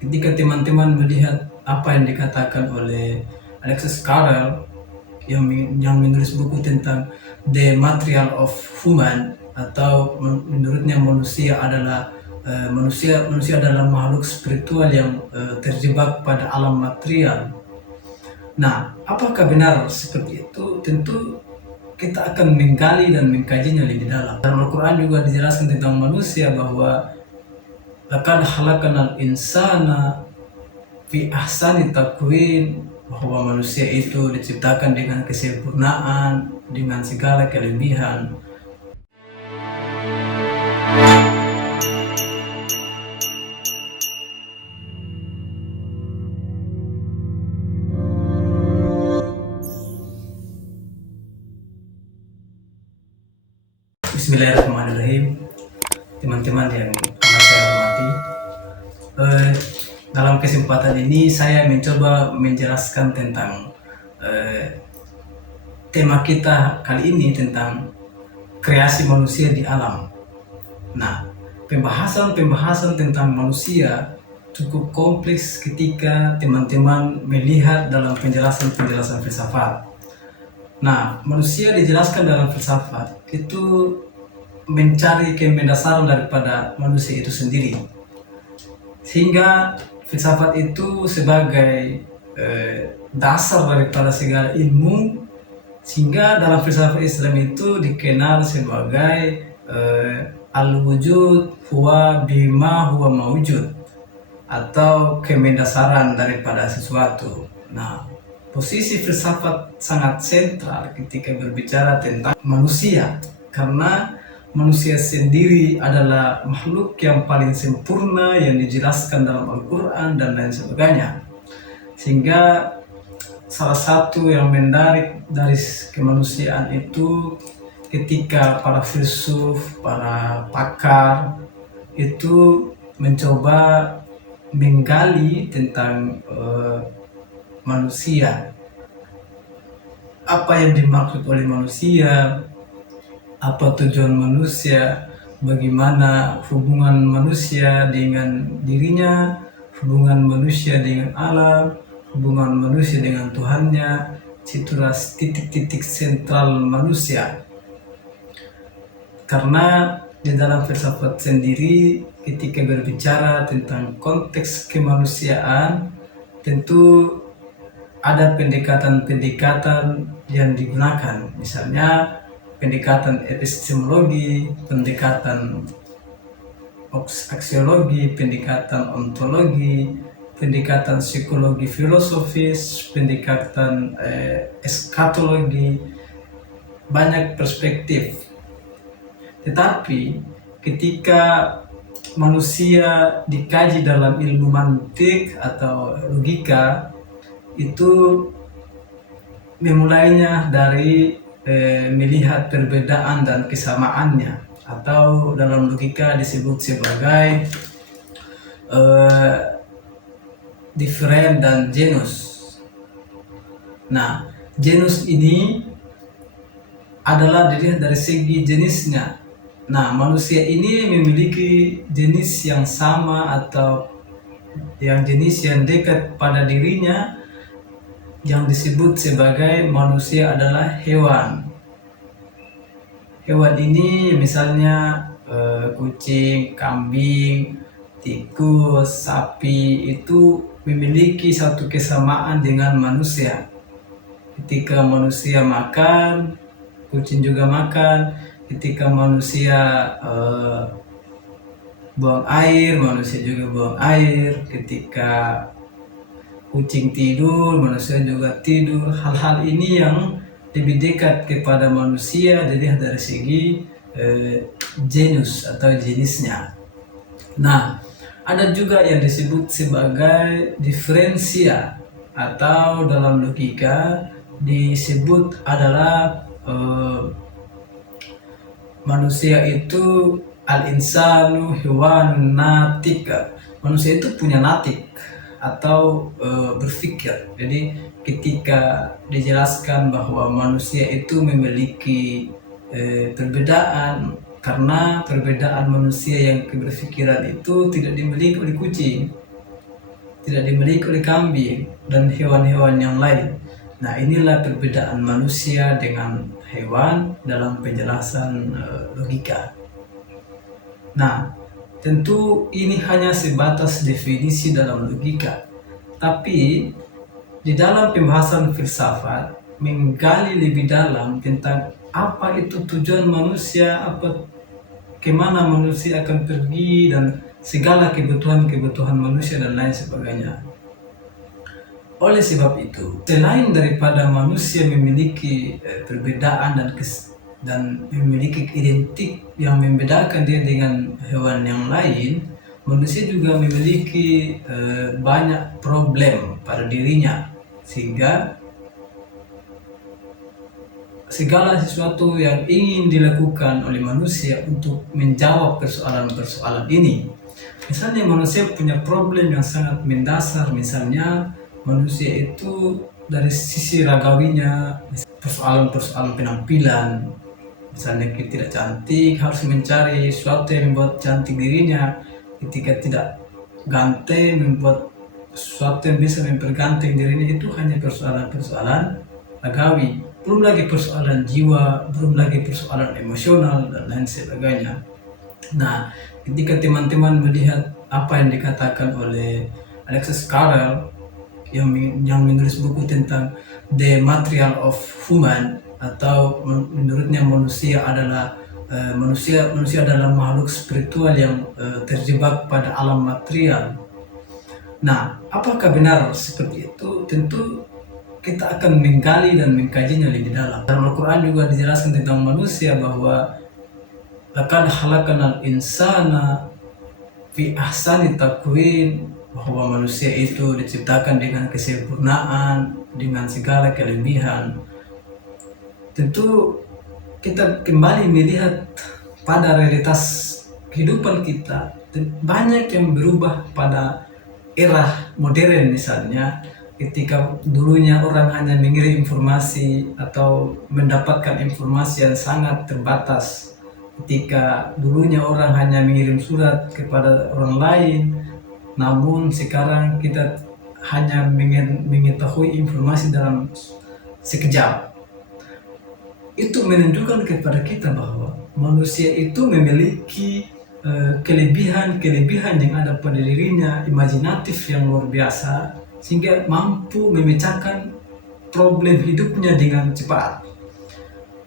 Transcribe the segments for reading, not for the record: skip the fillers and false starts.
ketika teman-teman melihat apa yang dikatakan oleh Alexis Carrel yang menulis buku tentang The Material of Human, atau menurutnya manusia adalah manusia adalah makhluk spiritual yang terjebak pada alam material. Nah, apakah benar seperti itu? Tentu kita akan menggali dan mengkajinya lebih dalam. Dalam Al-Quran juga dijelaskan tentang manusia bahwa laqad khalaqnal insana fi ahsani taqwim, bahwa manusia itu diciptakan dengan kesempurnaan, dengan segala kelebihan. Bismillahirrahmanirrahim. Teman-teman yang amat saya hormati, dalam kesempatan ini saya mencoba menjelaskan tentang tema kita kali ini tentang kreasi manusia di alam. Nah, pembahasan tentang manusia cukup kompleks ketika teman-teman melihat dalam penjelasan filsafat. Nah, manusia dijelaskan dalam filsafat itu mencari kemendasaran daripada manusia itu sendiri, sehingga filsafat itu sebagai dasar daripada segala ilmu, sehingga dalam filsafat Islam itu dikenal sebagai al-wujud huwa bima huwa mawujud, atau kemendasaran daripada sesuatu. Nah, posisi filsafat sangat sentral ketika berbicara tentang manusia, karena manusia sendiri adalah makhluk yang paling sempurna yang dijelaskan dalam Al-Quran dan lain sebagainya. Sehingga salah satu yang menarik dari kemanusiaan itu ketika para filsuf, para pakar itu mencoba menggali tentang manusia. Apa yang dimaksud oleh manusia, apa tujuan manusia, bagaimana hubungan manusia dengan dirinya, hubungan manusia dengan alam, hubungan manusia dengan Tuhannya. Situlah titik-titik sentral manusia. Karena di dalam filsafat sendiri ketika berbicara tentang konteks kemanusiaan, tentu ada pendekatan-pendekatan yang digunakan, misalnya pendekatan epistemologi, pendekatan aksiologi, pendekatan ontologi, pendekatan psikologi filosofis, pendekatan eskatologi, banyak perspektif. Tetapi ketika manusia dikaji dalam ilmu mantik atau logika, itu memulainya dari melihat perbedaan dan kesamaannya, atau dalam logika disebut sebagai different dan genus. Nah, genus ini adalah dilihat dari segi jenisnya. Nah, manusia ini memiliki jenis yang sama atau yang jenis yang dekat pada dirinya, yang disebut sebagai manusia adalah hewan. Hewan ini misalnya kucing, kambing, tikus, sapi itu memiliki satu kesamaan dengan manusia. Ketika manusia makan, kucing juga makan. Ketika manusia buang air, manusia juga buang air. Ketika kucing tidur, manusia juga tidur. Hal-hal ini yang lebih dekat kepada manusia dilihat dari segi genus atau jenisnya. Nah, ada juga yang disebut sebagai diferensia, atau dalam logika disebut adalah manusia itu al-insanu hewan natik. Manusia itu punya natik atau berpikir. Jadi ketika dijelaskan bahwa manusia itu memiliki perbedaan, karena perbedaan manusia yang berpikiran itu tidak dimiliki oleh kucing. tidak dimiliki oleh kambing dan hewan-hewan yang lain. Nah, inilah perbedaan manusia dengan hewan dalam penjelasan logika. Nah, tentu ini hanya sebatas definisi dalam logika, tapi di dalam pembahasan filsafat menggali lebih dalam tentang apa itu tujuan manusia, kemana manusia akan pergi, dan segala kebutuhan-kebutuhan manusia dan lain sebagainya. Oleh sebab itu, selain daripada manusia memiliki perbedaan dan memiliki identik yang membedakan dia dengan hewan yang lain, manusia juga memiliki banyak problem pada dirinya, sehingga segala sesuatu yang ingin dilakukan oleh manusia untuk menjawab persoalan-persoalan ini. Misalnya manusia punya problem yang sangat mendasar, misalnya manusia itu dari sisi ragawinya, persoalan-persoalan penampilan, misalnya kita tidak cantik harus mencari sesuatu yang membuat cantik dirinya, ketika tidak ganteng membuat sesuatu yang bisa memperganteng dirinya. Itu hanya persoalan-persoalan ragawi, belum lagi persoalan jiwa, belum lagi persoalan emosional dan lain sebagainya. Nah, ketika teman-teman melihat apa yang dikatakan oleh Alexis Carrel yang menulis buku tentang The Material of Human, atau menurutnya manusia adalah makhluk spiritual yang terjebak pada alam material. Nah, apakah benar seperti itu? Tentu kita akan menggali dan mengkajinya lebih dalam. Dalam Al-Quran juga dijelaskan tentang manusia bahwa laqad khalaqnal insana fi ahsani taqwim, bahwa manusia itu diciptakan dengan kesempurnaan, dengan segala kelebihan. Tentu kita kembali melihat pada realitas kehidupan kita, banyak yang berubah pada era modern. Misalnya ketika dulunya orang hanya mengirim informasi atau mendapatkan informasi yang sangat terbatas, ketika dulunya orang hanya mengirim surat kepada orang lain, namun sekarang kita hanya mengetahui informasi dalam sekejap. Itu menunjukkan kepada kita bahwa manusia itu memiliki kelebihan yang ada pada dirinya, imajinatif yang luar biasa, sehingga mampu memecahkan problem hidupnya dengan cepat.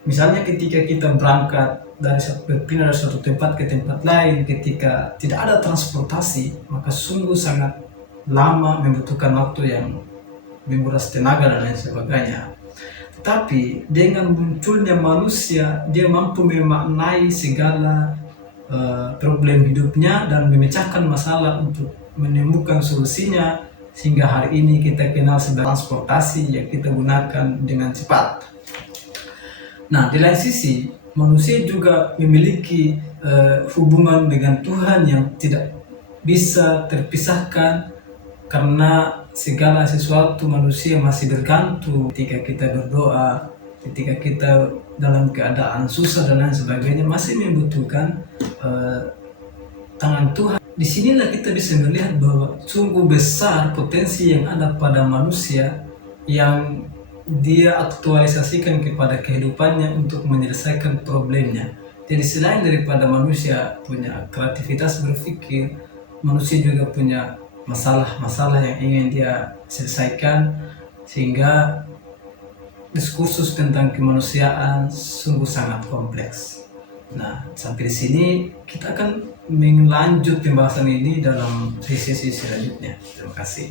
Misalnya ketika kita berangkat berpindah dari suatu tempat ke tempat lain, ketika tidak ada transportasi, maka sungguh sangat lama, membutuhkan waktu yang menguras tenaga dan lain sebagainya. Tetapi dengan munculnya manusia, dia mampu memaknai segala problem hidupnya dan memecahkan masalah untuk menemukan solusinya, sehingga hari ini kita kenal sebagai transportasi yang kita gunakan dengan cepat. Nah, di lain sisi, manusia juga memiliki hubungan dengan Tuhan yang tidak bisa terpisahkan, karena segala sesuatu manusia masih bergantung. Ketika kita berdoa, ketika kita dalam keadaan susah dan lain sebagainya, masih membutuhkan tangan Tuhan. Disinilah kita bisa melihat bahwa sungguh besar potensi yang ada pada manusia yang dia aktualisasikan kepada kehidupannya untuk menyelesaikan problemnya. Jadi selain daripada manusia punya kreativitas berpikir, manusia juga punya masalah-masalah yang ingin dia selesaikan, sehingga diskursus tentang kemanusiaan sungguh sangat kompleks. Nah, sampai di sini kita akan melanjut pembahasan ini dalam sesi selanjutnya. Terima kasih.